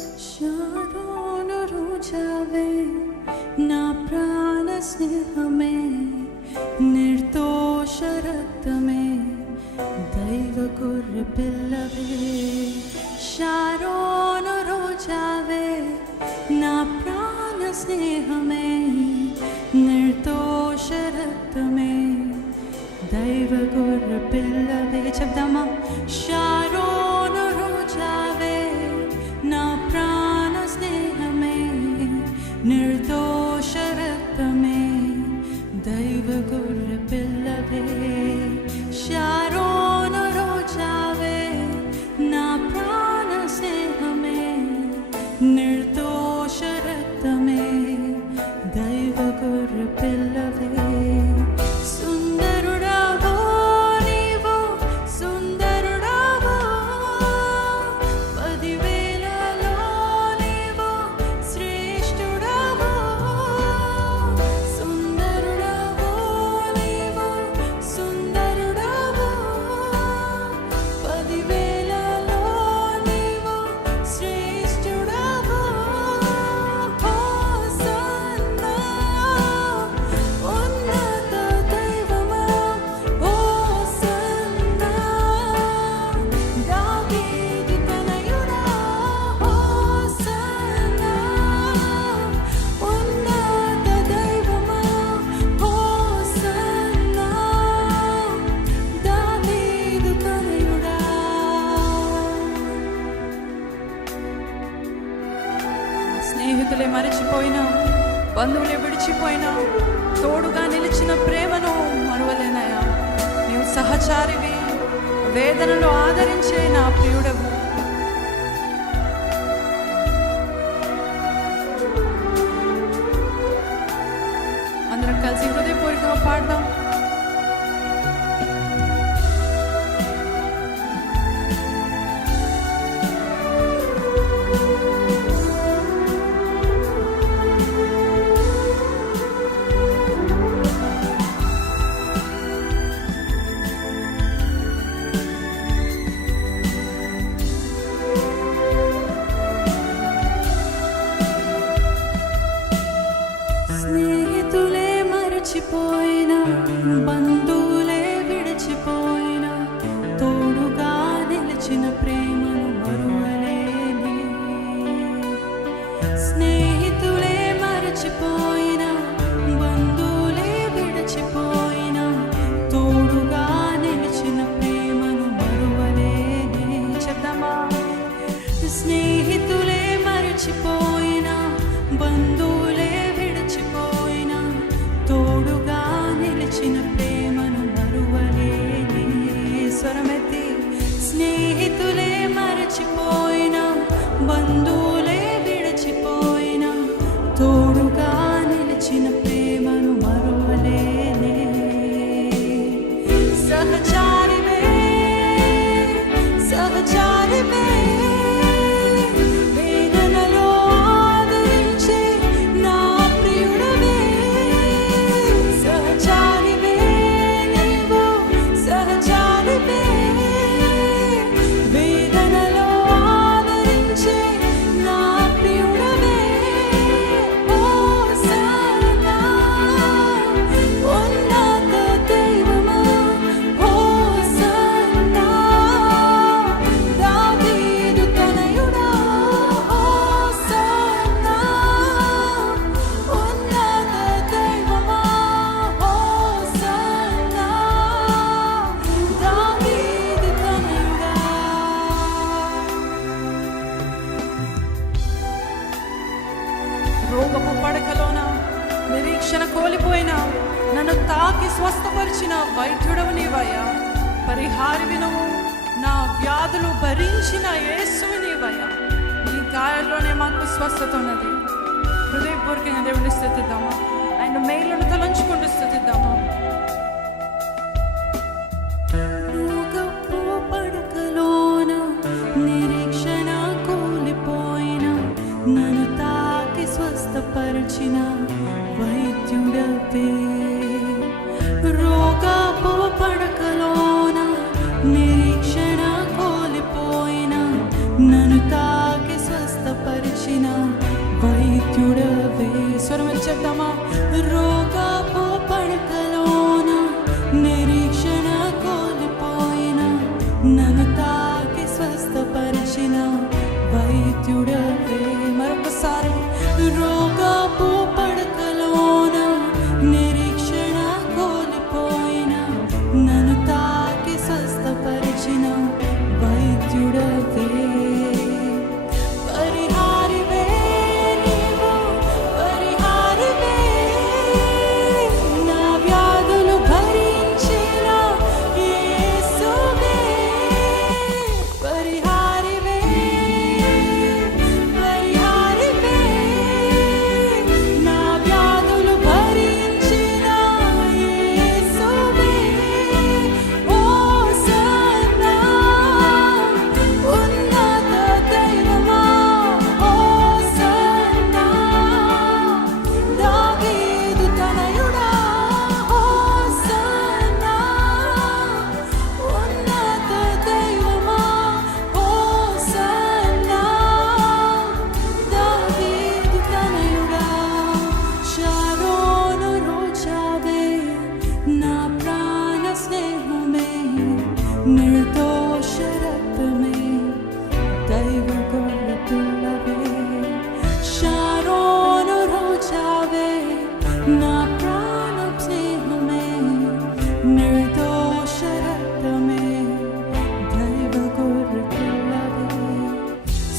Sharon रुजावे ना प्राण स्नेहमे निर्दोष रक्तमे दैव गुर्र पिल्लवे शारोन रुजावे ना प्राण स्नेहमे निर्दोष रक्तमे दैव गुर्र पिल्लवे చెప్దామా शारोन रुजावे ना प्राण स्नेहमे निर्दोष रक्तमे दैव गुर्र पिल्लवे शारोन रुजावे ना प्राण स्नेहमे निर्दोष रक्तमे दैव गुर्र पिल्लवे స్నేహితులే మరిచిపోయినా, బంధువులే విడిచిపోయినా, తోడుగా నిలిచిన ప్రేమను మరువలేనయా. నీవు సహచారివి, వేదనలో ఆదరించే నా ప్రియుడవు. అందరం కలిసి హృదయపూర్వకంగా పాడదాం. స్నేహితులే మరచిపోయినా, బంధువులే విడిచిపోయినా, తోడుగా నిలిచిన ప్రేమను మరువలేని. స్నేహితులే మరచిపోయినా, బంధువులే విడిచిపోయినా, తోడుగా నిలిచిన ప్రేమను మరువలేని. చెప్దామా? స్నేహితులే మరచిపోయినా, బంధువులే విడిచిపోయినా, తోడుగా నిలిచిన ప్రేమను మరువలేని. స్వరమెత్తి స్నేహితులే మరచిపోయినా, బంధువులే విడిచిపోయినా, తోడుగా నిలిచిన ప్రేమను మరువలేని. సహచారివే సహచారివే రోగపు పడకలోన నిరీక్షణ కోల్పోయినా, నన్ను తాకి స్వస్థపరిచిన వైద్యుడవు నీవయ్యా. పరిహారివి నువ్వు, నా వ్యాధులు భరించిన యేసువి నీవయ్యా. నీ గాయాల్లోనే మాకు స్వస్థత ఉన్నది. హృదయపూర్వకంగా దేవుని స్తుతిద్దామా, ఆయన మేలును తలంచుకుంటూ స్తుతిద్దామా. రోగపు పడకలోన నిరీక్షణ కోల్పోయినా, నన్ను తాకి స్వస్థపరిచిన వైద్యుడవే. రోగపు పడకలోన నిరీక్షణ కోల్పోయినా, నన్ను తాకి స్వస్థపరిచిన వైద్యుడవే. స్వరం చెప్తామా? రోగపు పడకలోన నిరీక్షణ కోల్పోయిన నన్ను తాకి స్వస్థపరిచిన వైద్యుడవే. మరొకసారి రోగపు పడకలోన నిరీక్షణ కోల్పోయిన నన్ను తాకి స్వస్థపరిచిన వైద్యుడవే. పరిహారివే నీవు, పరిహారివే. నా వ్యాధులు భరించిన యేసువే. పరిహారివే, పరిహారివే. నా వ్యాధులు భరించిన యేసువే. హోసన్నా ఉన్నత దైవమా. హోసన్నా దావీదు తనయుడా. హోసన్నా ఉన్నత దైవమా. హోసన్నా దావీదు తనయుడా. షారోను రోజావే, నా ప్రాణ స్నేహమే, నిర్దోష రక్తమే, దైవ గొర్రెపిల్లవే. షారోను రోజావే, నా ప్రాణ స్నేహమే, నిర్దోష రక్తమే, దైవ గొర్రెపిల్లవే.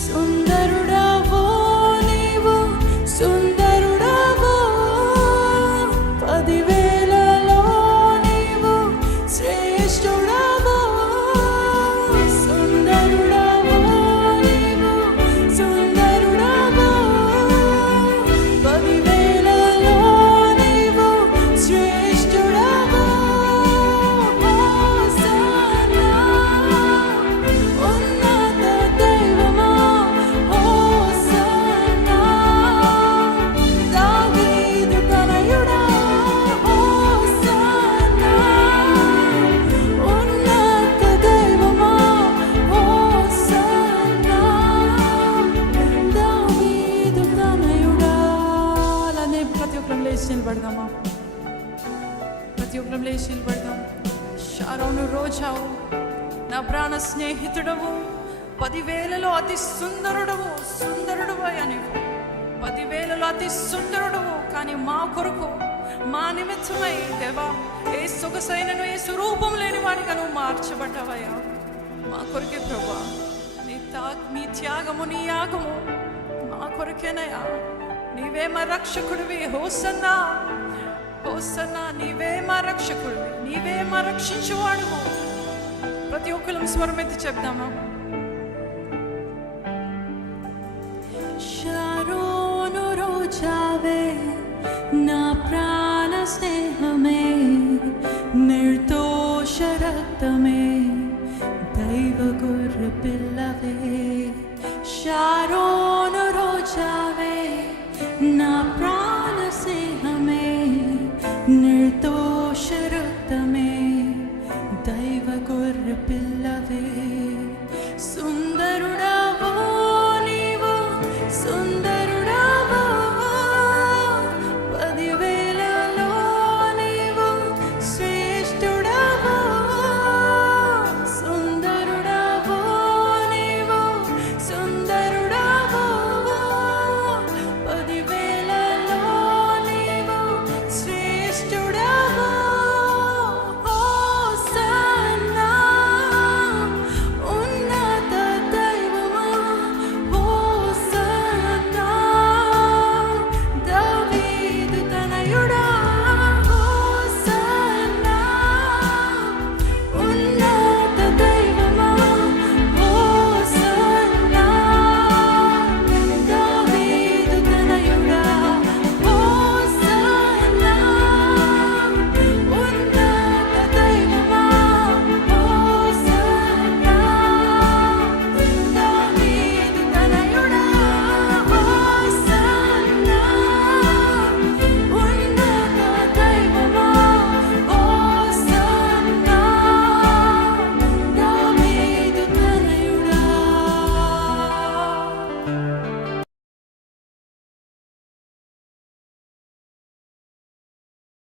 సుందరుడవో నీవు, సుందరుడవో. 10,000లో నీవు శ్రేష్ఠుడవో. సుందరుడవో నీవు, సుందరుడవో. 10,000లో నీవు శ్రేష్ఠుడవో. హోసన్నా ఉన్నత దైవమా. హోసన్నా దావీదు తనయుడా. హోసన్నా ఉన్నత దైవమా. హోసన్నా దావీదు తనయుడా. అలానే ప్రతి ఒక్కరం లేచి నిలబడదామా? ప్రతి ఒక్కరం లేచి నిలబడదాం. షారోను రోజావు, నా ప్రాణ స్నేహితుడవు, 10,000లో అతి సుందరుడవు. సుందరుడవు అయ్యా నీవు, 10,000లో అతి సుందరుడవు. కానీ మా కొరకు, మా నిమిత్తమై దేవా, ఏ సొగసైనను ఏ స్వరూపం లేని వాడిగా నువ్వు మార్చబడ్డావయ్యా. మా కొరకే ప్రభా, నీ త్యాగము, నీ యాగము మా కొరకేనయ్యా. నీవే మా రక్షకుడివి. Hosanna, hosanna. నీవే మా రక్షకుడివి, నీవే మా రక్షించువాడువు. ప్రతి ఒక్కరం స్వరం ఎత్తి చెప్దామా? షారోను రోజావే, నా ప్రాణ స్నేహమే, నిర్దోష రక్తమే, దైవ గొర్రెపిల్లవే. షారోను